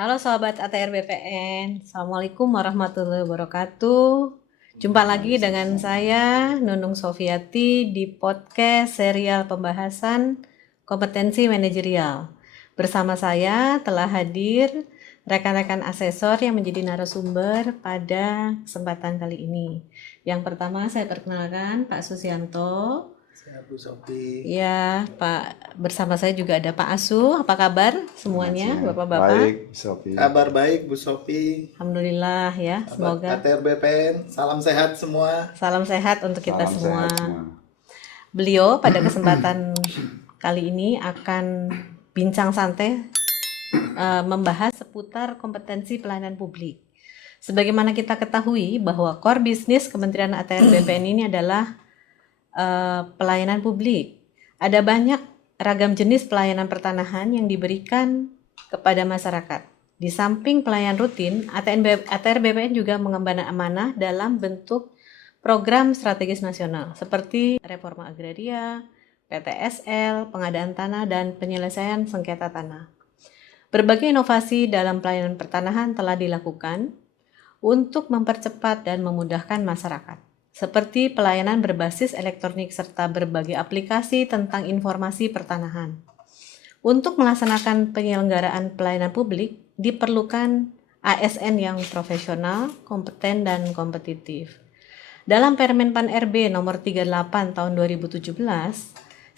Halo sahabat ATR BPN, Assalamualaikum warahmatullahi wabarakatuh. Jumpa lagi dengan saya Nunung Sofiati di podcast serial pembahasan kompetensi manajerial. Bersama saya telah hadir rekan-rekan asesor yang menjadi narasumber pada kesempatan kali ini. Yang pertama saya perkenalkan Pak Susianto. Saya Bu Sofi. Ya, Pak. Bersama saya juga ada Pak Asu. Apa kabar semuanya, Bapak-bapak? Baik, Sofi. Kabar baik Bu Sofi. Alhamdulillah ya. Semoga ATR BPN, salam sehat semua. salam sehat untuk kita Salam semua. sehat semua. Beliau pada kesempatan kali ini akan bincang santai membahas seputar kompetensi pelayanan publik. Sebagaimana kita ketahui bahwa core bisnis Kementerian ATR BPN ini adalah pelayanan publik. Ada banyak ragam jenis pelayanan pertanahan yang diberikan kepada masyarakat. Di samping pelayanan rutin, ATR BPN juga mengemban amanah dalam bentuk program strategis nasional seperti reforma agraria, PTSL, pengadaan tanah, dan penyelesaian sengketa tanah. Berbagai inovasi dalam pelayanan pertanahan telah dilakukan untuk mempercepat dan memudahkan masyarakat, seperti pelayanan berbasis elektronik serta berbagai aplikasi tentang informasi pertanahan. Untuk melaksanakan penyelenggaraan pelayanan publik, diperlukan ASN yang profesional, kompeten, dan kompetitif. Dalam Permen Pan RB nomor 38 tahun 2017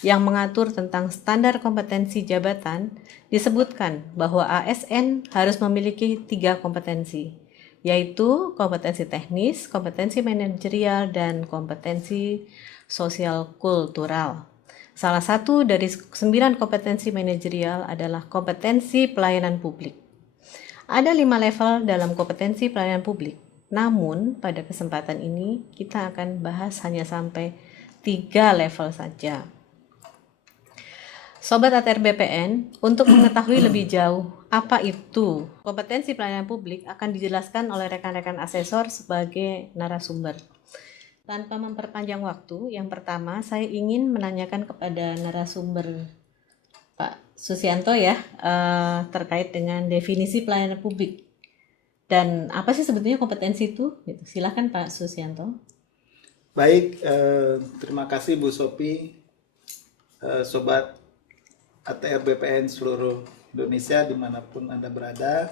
yang mengatur tentang standar kompetensi jabatan, disebutkan bahwa ASN harus memiliki 3 kompetensi, yaitu kompetensi teknis, kompetensi manajerial, dan kompetensi sosial kultural. Salah satu dari 9 kompetensi manajerial adalah kompetensi pelayanan publik. Ada 5 level dalam kompetensi pelayanan publik, namun pada kesempatan ini kita akan bahas hanya sampai 3 level saja. Sobat ATR BPN, untuk mengetahui lebih jauh apa itu kompetensi pelayanan publik akan dijelaskan oleh rekan-rekan asesor sebagai narasumber. Tanpa memperpanjang waktu, yang pertama saya ingin menanyakan kepada narasumber Pak Susianto ya, terkait dengan definisi pelayanan publik. Dan apa sih sebetulnya kompetensi itu? Silakan Pak Susianto. Baik, terima kasih Bu Sofi, Sobat ATR BPN seluruh Indonesia dimanapun Anda berada.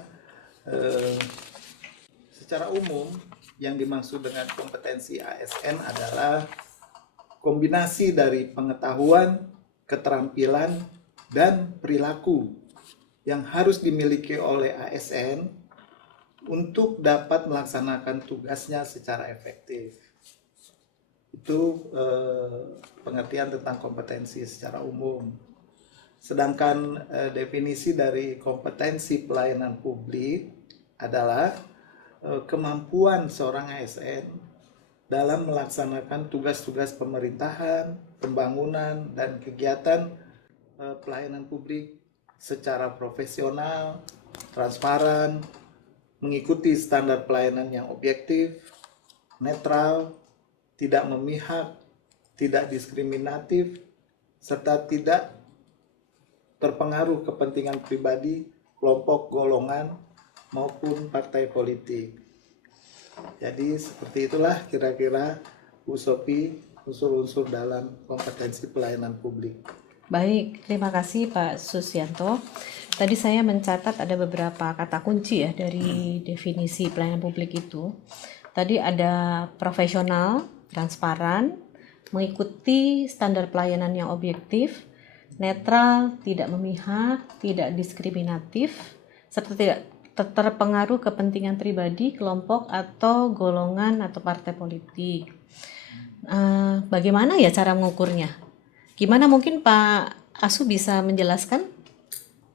Secara umum yang dimaksud dengan kompetensi ASN adalah kombinasi dari pengetahuan, keterampilan, dan perilaku yang harus dimiliki oleh ASN untuk dapat melaksanakan tugasnya secara efektif. Itu pengertian tentang kompetensi secara umum. Sedangkan definisi dari kompetensi pelayanan publik adalah kemampuan seorang ASN dalam melaksanakan tugas-tugas pemerintahan, pembangunan, dan kegiatan pelayanan publik secara profesional, transparan, mengikuti standar pelayanan yang objektif, netral, tidak memihak, tidak diskriminatif, serta tidak terpengaruh kepentingan pribadi, kelompok, golongan, maupun partai politik. Jadi seperti itulah kira-kira Bu Sofi unsur-unsur dalam kompetensi pelayanan publik. Baik, terima kasih Pak Susianto. Tadi saya mencatat ada beberapa kata kunci ya dari definisi pelayanan publik itu. Tadi ada profesional, transparan, mengikuti standar pelayanan yang objektif, netral, tidak memihak, tidak diskriminatif, serta tidak terpengaruh kepentingan pribadi, kelompok, atau golongan atau partai politik. Bagaimana ya cara mengukurnya? Gimana mungkin Pak Asu bisa menjelaskan?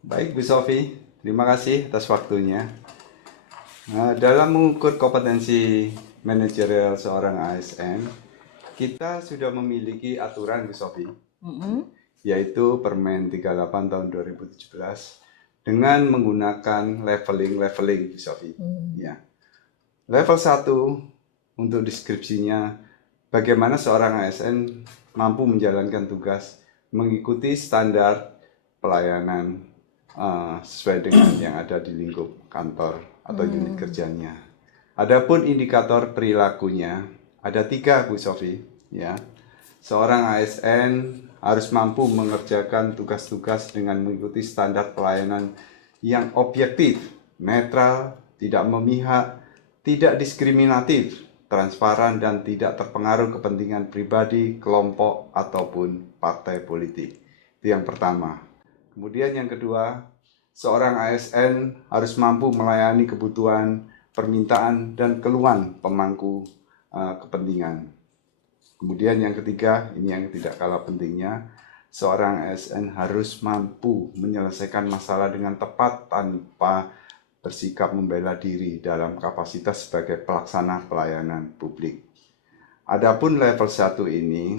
Baik, Bu Sofi. Terima kasih atas waktunya. Dalam mengukur kompetensi manajerial seorang ASN, kita sudah memiliki aturan, Bu Sofi, yaitu Permen 38 tahun 2017 dengan menggunakan leveling, Bu Sofi. Ya. Level 1 untuk deskripsinya, bagaimana seorang ASN mampu menjalankan tugas mengikuti standar pelayanan sesuai dengan yang ada di lingkup kantor atau unit kerjanya. Adapun indikator perilakunya ada 3, Bu Sofi. Ya, seorang ASN harus mampu mengerjakan tugas-tugas dengan mengikuti standar pelayanan yang objektif, netral, tidak memihak, tidak diskriminatif, transparan, dan tidak terpengaruh kepentingan pribadi, kelompok, ataupun partai politik. Itu yang pertama. Kemudian yang kedua, seorang ASN harus mampu melayani kebutuhan, permintaan, dan keluhan pemangku kepentingan. Kemudian yang ketiga, ini yang tidak kalah pentingnya, seorang ASN harus mampu menyelesaikan masalah dengan tepat tanpa bersikap membela diri dalam kapasitas sebagai pelaksana pelayanan publik. Adapun level 1 ini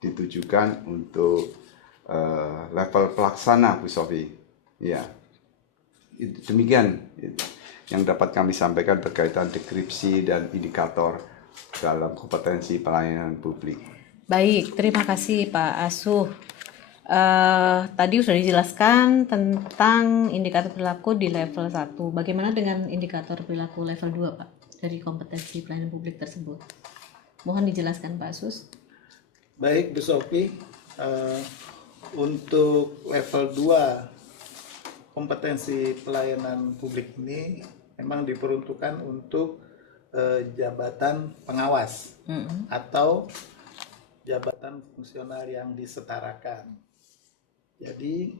ditujukan untuk level pelaksana, Bu Sofi. Ya, demikian yang dapat kami sampaikan berkaitan deskripsi dan indikator dalam kompetensi pelayanan publik. Baik, terima kasih Pak Asuh. Tadi sudah dijelaskan tentang indikator perilaku di level 1. Bagaimana dengan indikator perilaku level 2, Pak, dari kompetensi pelayanan publik tersebut? Mohon dijelaskan, Pak Asus. Baik, Bu Sofi. Untuk level 2 kompetensi pelayanan publik ini memang diperuntukkan untuk jabatan pengawas atau jabatan fungsional yang disetarakan. Jadi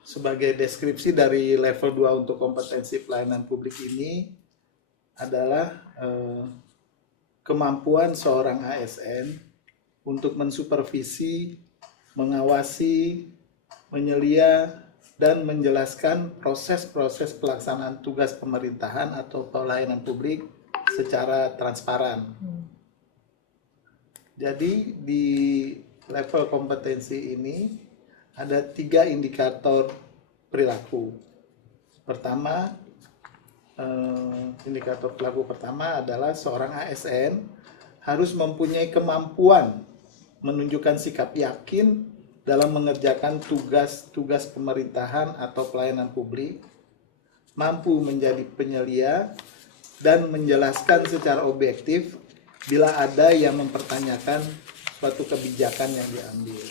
sebagai deskripsi dari level 2 untuk kompetensi pelayanan publik ini adalah kemampuan seorang ASN untuk mensupervisi, mengawasi, menyelia, dan menjelaskan proses-proses pelaksanaan tugas pemerintahan atau pelayanan publik secara transparan. Jadi di level kompetensi ini ada 3 indikator perilaku. Pertama, indikator perilaku pertama adalah seorang ASN harus mempunyai kemampuan menunjukkan sikap yakin dalam mengerjakan tugas-tugas pemerintahan atau pelayanan publik, mampu menjadi penyelia, dan menjelaskan secara objektif bila ada yang mempertanyakan suatu kebijakan yang diambil.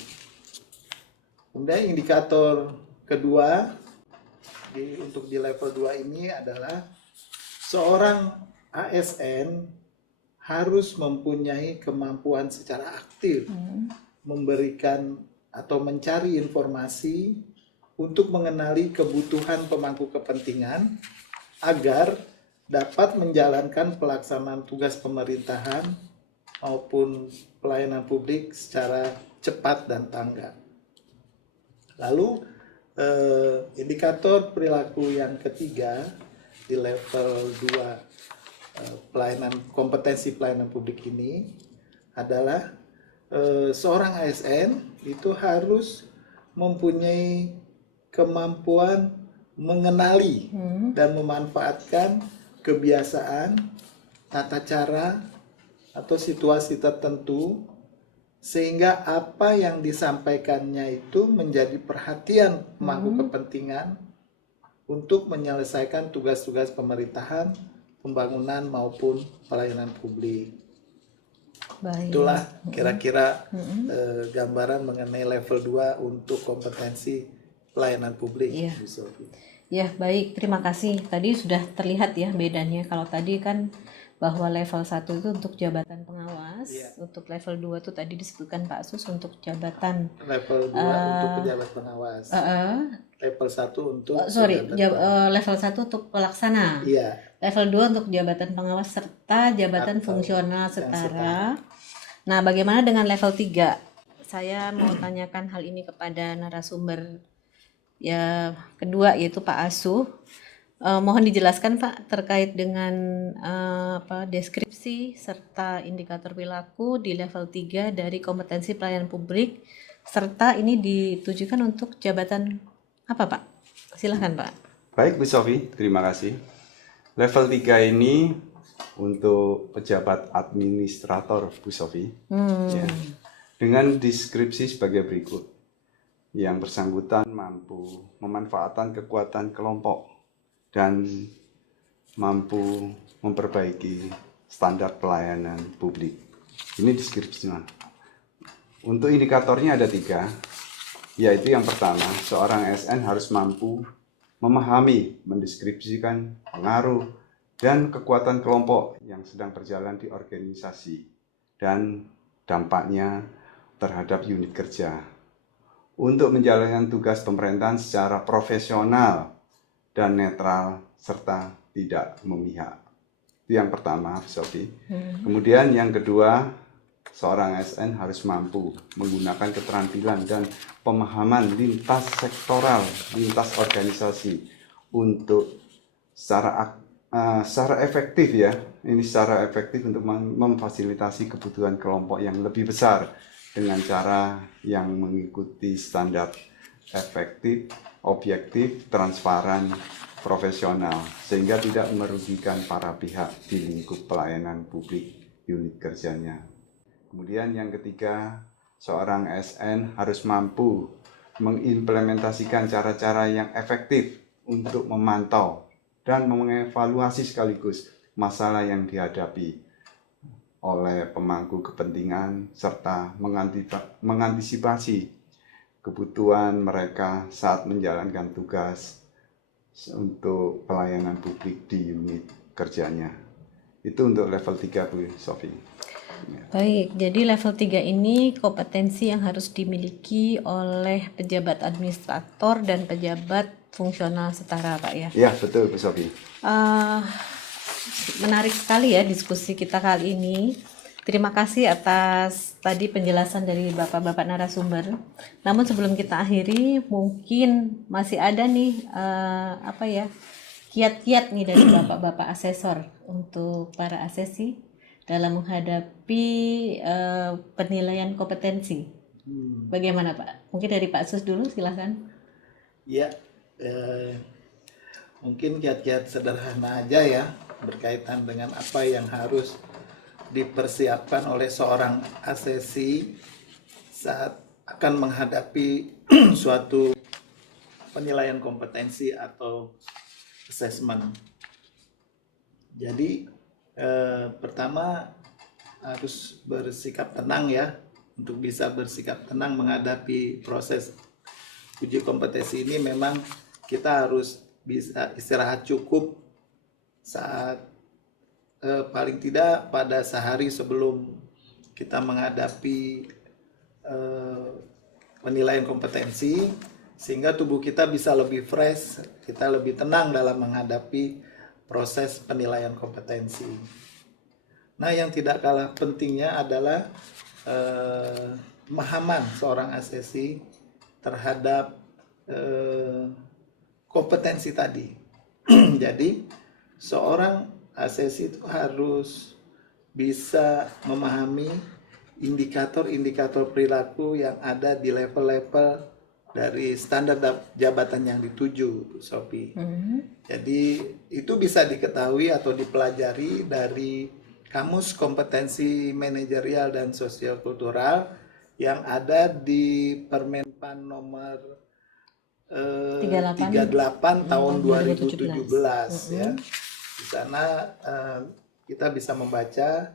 Kemudian indikator kedua untuk di level 2 ini adalah seorang ASN harus mempunyai kemampuan secara aktif memberikan atau mencari informasi untuk mengenali kebutuhan pemangku kepentingan agar dapat menjalankan pelaksanaan tugas pemerintahan maupun pelayanan publik secara cepat dan tanggap. Lalu indikator perilaku yang ketiga di level 2 kompetensi pelayanan publik ini adalah seorang ASN itu harus mempunyai kemampuan mengenali dan memanfaatkan kebiasaan, tata cara, atau situasi tertentu sehingga apa yang disampaikannya itu menjadi perhatian pemangku kepentingan untuk menyelesaikan tugas-tugas pemerintahan, pembangunan maupun pelayanan publik. Baik. Itulah kira-kira gambaran mengenai level 2 untuk kompetensi pelayanan publik. Iya. Bu Sofi. Ya, baik. Terima kasih. Tadi sudah terlihat ya bedanya. Kalau tadi kan bahwa level 1 itu untuk jabatan pengawas, untuk level 2 itu tadi disebutkan Pak Asus untuk jabatan Level 2 untuk pejabat pengawas. Level 1 untuk level 1 untuk pelaksana. Iya. Level 2 untuk jabatan pengawas serta jabatan fungsional setara. Nah, bagaimana dengan level 3? Saya mau tanyakan hal ini kepada narasumber ya kedua yaitu Pak Asuh. Mohon dijelaskan Pak terkait dengan deskripsi serta indikator perilaku di level 3 dari kompetensi pelayanan publik serta ini ditujukan untuk jabatan apa Pak? Silahkan Pak. Baik Bu Sofi, terima kasih. Level 3 ini untuk pejabat administrator Bu Sofi. Ya. Dengan deskripsi sebagai berikut. yang bersangkutan mampu memanfaatkan kekuatan kelompok dan mampu memperbaiki standar pelayanan publik. Ini deskripsinya. Untuk indikatornya ada 3, yaitu yang pertama, seorang ASN harus mampu memahami, mendeskripsikan pengaruh dan kekuatan kelompok yang sedang berjalan di organisasi dan dampaknya terhadap unit kerja untuk menjalankan tugas pemerintahan secara profesional dan netral serta tidak memihak. Itu yang pertama, Sophie. Kemudian yang kedua, seorang ASN harus mampu menggunakan keterampilan dan pemahaman lintas sektoral, lintas organisasi untuk secara efektif secara efektif untuk memfasilitasi kebutuhan kelompok yang lebih besar dengan cara yang mengikuti standar efektif, objektif, transparan, profesional, sehingga tidak merugikan para pihak di lingkup pelayanan publik unit kerjanya. Kemudian yang ketiga, seorang ASN harus mampu mengimplementasikan cara-cara yang efektif untuk memantau dan mengevaluasi sekaligus masalah yang dihadapi oleh pemangku kepentingan serta mengantisipasi kebutuhan mereka saat menjalankan tugas untuk pelayanan publik di unit kerjanya. Itu untuk level 3, Bu Sophie. Baik, jadi level 3 ini kompetensi yang harus dimiliki oleh pejabat administrator dan pejabat fungsional setara, Pak ya. Ya, betul, Bu Sophie. Menarik sekali ya diskusi kita kali ini. Terima kasih atas tadi penjelasan dari Bapak-bapak narasumber. Namun sebelum kita akhiri, mungkin masih ada nih kiat-kiat nih dari Bapak-bapak asesor untuk para asesi dalam menghadapi penilaian kompetensi. Bagaimana Pak? Mungkin dari Pak Sus dulu, silakan. Ya, mungkin kiat-kiat sederhana aja ya, berkaitan dengan apa yang harus dipersiapkan oleh seorang asesi saat akan menghadapi suatu penilaian kompetensi atau assessment. Jadi pertama harus bersikap tenang ya, untuk bisa bersikap tenang menghadapi proses uji kompetensi ini. Memang kita harus bisa istirahat cukup saat paling tidak pada sehari sebelum kita menghadapi penilaian kompetensi, sehingga tubuh kita bisa lebih fresh, kita lebih tenang dalam menghadapi proses penilaian kompetensi. Nah, yang tidak kalah pentingnya adalah pemahaman seorang asesi terhadap kompetensi tadi. Jadi, seorang asesi itu harus bisa memahami indikator-indikator perilaku yang ada di level-level dari standar jabatan yang dituju, Sophie. Jadi itu bisa diketahui atau dipelajari dari Kamus Kompetensi Manajerial dan Sosial Kultural yang ada di Permenpan nomor 38 tahun 2017 ya. Di sana kita bisa membaca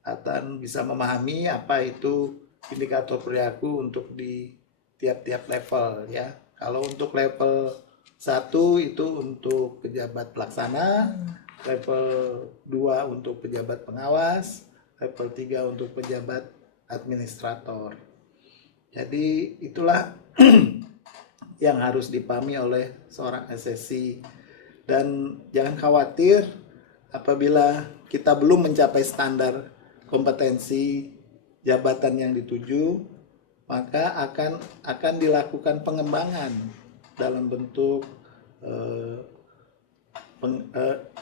atau bisa memahami apa itu indikator perilaku untuk di tiap-tiap level ya. Kalau untuk level 1 itu untuk pejabat pelaksana, level 2 untuk pejabat pengawas, level 3 untuk pejabat administrator. Jadi itulah yang harus dipahami oleh seorang asesi. Dan jangan khawatir apabila kita belum mencapai standar kompetensi jabatan yang dituju, maka akan dilakukan pengembangan dalam bentuk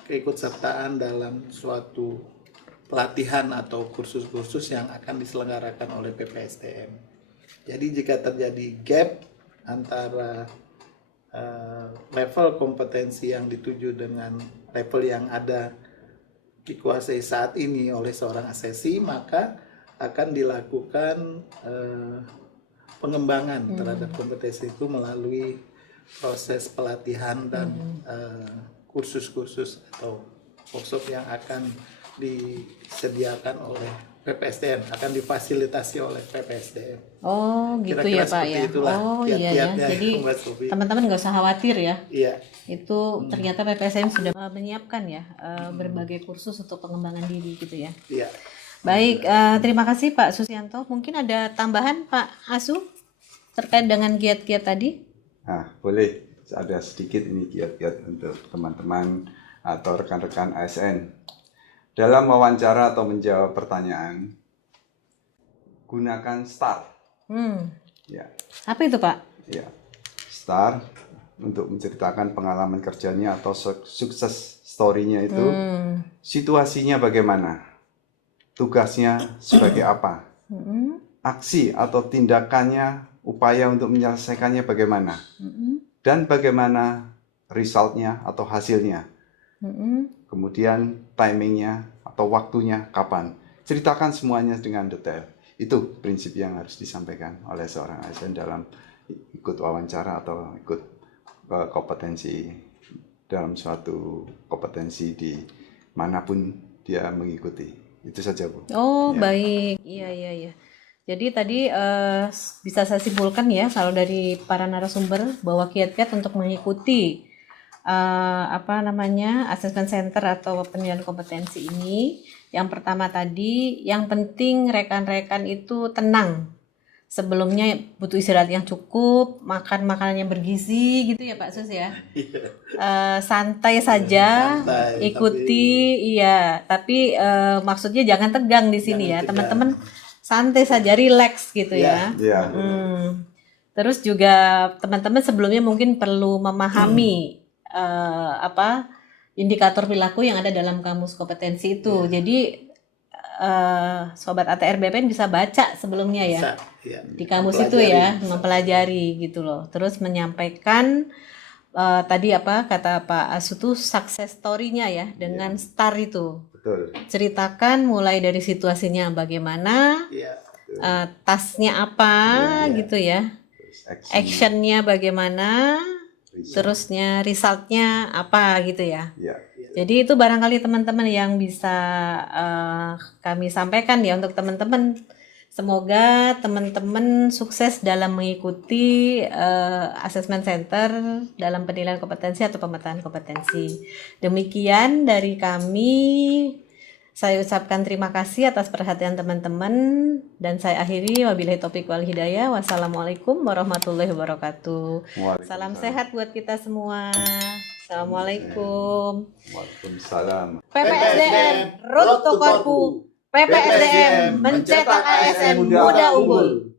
keikutsertaan dalam suatu pelatihan atau kursus-kursus yang akan diselenggarakan oleh PPSDM. Jadi jika terjadi gap antara level kompetensi yang dituju dengan level yang ada dikuasai saat ini oleh seorang asesi, maka akan dilakukan pengembangan terhadap kompetensi itu melalui proses pelatihan dan kursus-kursus atau workshop yang akan disediakan oleh PPSDM, akan difasilitasi oleh PPSDM. Oh, gitu Kira-kira ya Pak seperti ya. itulah Oh iya ya. kiat-kiatnya, Jadi Mbak Sofi. teman-teman nggak usah khawatir ya. Iya, Itu ternyata PPSM sudah menyiapkan ya berbagai kursus untuk pengembangan diri gitu ya. iya. Baik, terima kasih Pak Susianto. Mungkin ada tambahan Pak Asu terkait dengan kiat-kiat tadi? Nah, boleh ada sedikit ini kiat-kiat untuk teman-teman atau rekan-rekan ASN. Dalam wawancara atau menjawab pertanyaan, gunakan STAR. Ya, Apa itu Pak? ya. STAR untuk menceritakan pengalaman kerjanya atau sukses story-nya itu, situasinya bagaimana, tugasnya sebagai apa, aksi atau tindakannya, upaya untuk menyelesaikannya bagaimana, dan bagaimana result-nya atau hasilnya. Kemudian timingnya atau waktunya kapan. Ceritakan semuanya dengan detail. Itu prinsip yang harus disampaikan oleh seorang ASN dalam ikut wawancara atau ikut kompetensi dalam suatu kompetensi di manapun dia mengikuti. Itu saja, Bu. Oh, Ya. baik. Iya. Jadi tadi bisa saya simpulkan ya kalau dari para narasumber bahwa kiat-kiat untuk mengikuti asesmen center atau penilaian kompetensi ini, yang pertama tadi, yang penting rekan-rekan itu tenang. Sebelumnya butuh istirahat yang cukup, makan makanan yang bergizi gitu ya Pak Sus ya. Santai saja, Santai, ikuti, iya. Tapi maksudnya jangan tegang di sini ya, Jangan teman-teman. Santai saja, relax gitu ya. Ya. Terus juga teman-teman sebelumnya mungkin perlu memahami indikator perilaku yang ada dalam kamus kompetensi itu. Jadi sobat ATR BPN bisa baca sebelumnya ya. Bisa, iya. Di kamus itu ya, mempelajari gitu loh. Terus menyampaikan tadi kata Pak Asu tuh success story-nya ya dengan STAR itu. Betul. Ceritakan mulai dari situasinya bagaimana, Iya. tasnya apa gitu ya, Terus actionnya bagaimana, terusnya resultnya apa gitu ya. Ya. Jadi itu barangkali teman-teman yang bisa kami sampaikan ya untuk teman-teman. Semoga teman-teman sukses dalam mengikuti asesmen center dalam penilaian kompetensi atau pemetaan kompetensi. Demikian dari kami. Saya ucapkan terima kasih atas perhatian teman-teman dan saya akhiri wabillahi taufiq wal hidayah. Wassalamualaikum warahmatullahi wabarakatuh. Salam sehat buat kita semua. Assalamualaikum. Waalaikumsalam. PPSDM Road to Korpu. PPSDM mencetak ASN muda unggul.